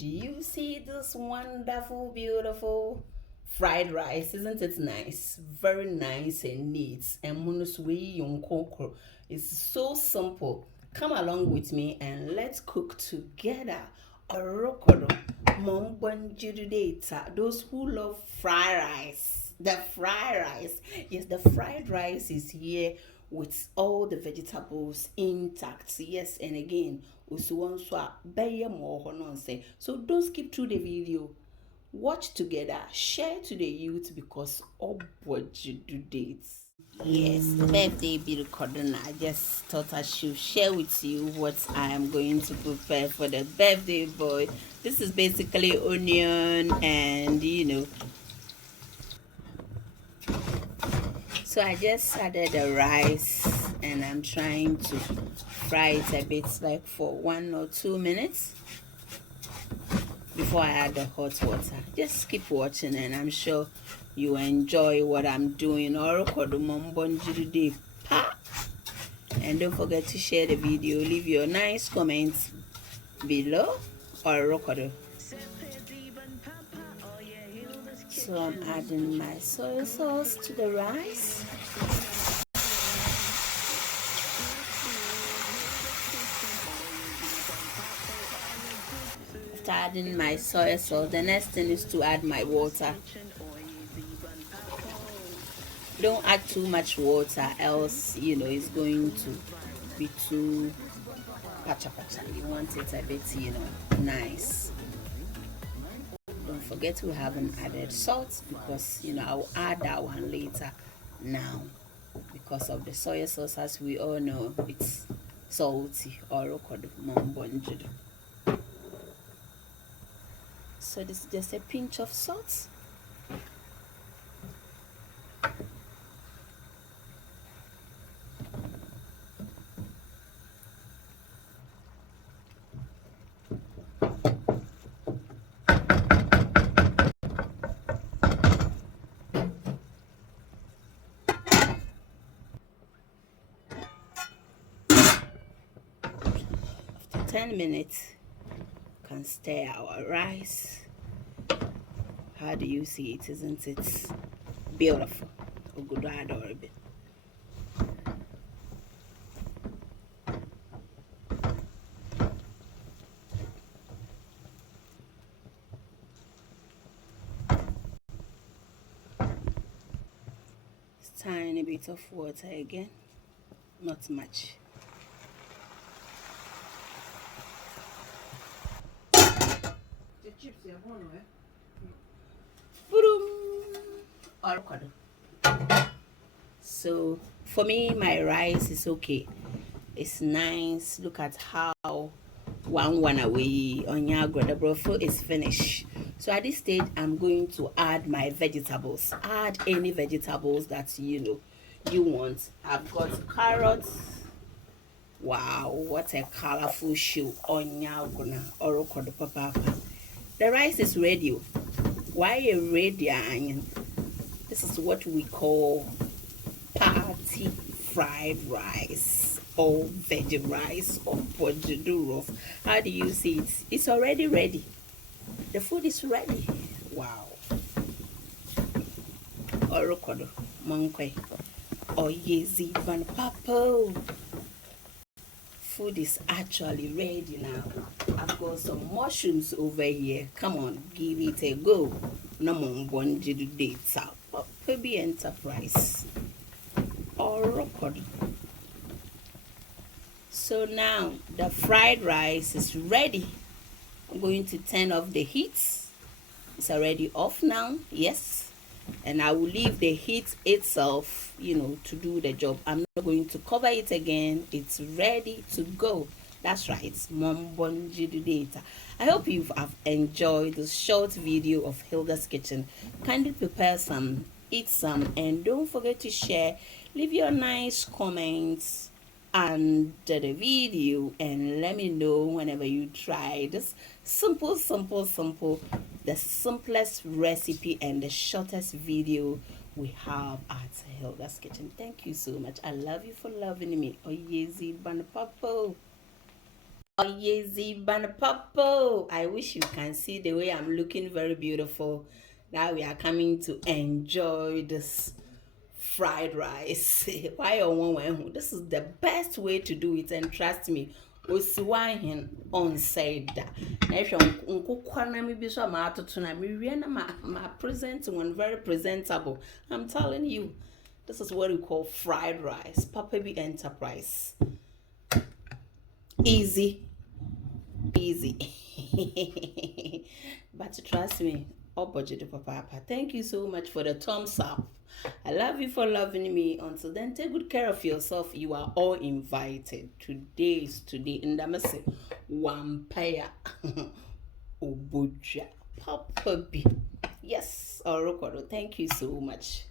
do you see this wonderful, beautiful fried rice? Isn't it nice? Very nice and neat. And munusui yonkoko. It's so simple. Come along with me and let's cook together. Orokodo, mombonjirudeta. Those who love fried rice. The fried rice. Yes, the fried rice is here with all the vegetables intact. Yes, and again, so don't skip through the video. Watch together, share to the youth because all what you do dates. Yes, the birthday be recording. I just thought I should share with you what I am going to prepare for the birthday boy. This is basically onion and so I just added the rice and I'm trying to fry it a bit, like for 1 or 2 minutes before I add the hot water. Just keep watching and I'm sure you enjoy what I'm doing. And don't forget to share the video, leave your nice comments below. So I'm adding my soy sauce to the rice. After adding my soy sauce, the next thing is to add my water. Don't add too much water, else it's going to be too pacha. You want it a bit nice. Don't forget we haven't added salt because I'll add that one later. Now because of the soy sauce, as we all know, it's salty. So this is just a pinch of salt. After 10 minutes, you can stir our rice. How do you see it? Isn't it beautiful? Adorable. Tiny bit of water again, not much. So for me, my rice is okay. It's nice. Look at how one away on Yagro. The broth is finished. So at this stage, I'm going to add my vegetables. Add any vegetables that you want. I've got carrots. Wow, what a colorful shoe on Yagona or papa. The rice is ready. Why a ready onion? This is what we call party fried rice or veggie rice or potato. How do you see it? It's already ready. The food is ready. Wow. Orokodo, monkey, or yezi van papo. Food is actually ready now. I've got some mushrooms over here. Come on, give it a go. No more one data. Baby enterprise. Orokodo. So now the fried rice is ready. I'm going to turn off the heat. It's already off now. Yes. And I will leave the heat itself, to do the job. I'm not going to cover it again. It's ready to go. That's right. Data. I hope you have enjoyed this short video of Hilda's Kitchen. Kindly prepare some, eat some, and don't forget to share. Leave your nice comments under the video and let me know whenever you try this simple, the simplest recipe and the shortest video we have at Hilda's Kitchen. Thank you so much. I love you for loving me. Oyezi Banapapo. Oh, Yeezy Banapapo. I wish you can see the way I'm looking very beautiful. Now we are coming to enjoy this fried rice. Why on one? This is the best way to do it, and trust me. Osiwahin on said that. If you're on maybe so I'm out to na my present one very presentable. I'm telling you, this is what we call fried rice. Papa B Enterprise. Easy. But trust me, all budget papa. Thank you so much for the thumbs up. I love you for loving me. Until then, take good care of yourself. You are all invited. Today is today. In the message, Wampaya Obuja Papa B. Yes, Orokoro. Thank you so much.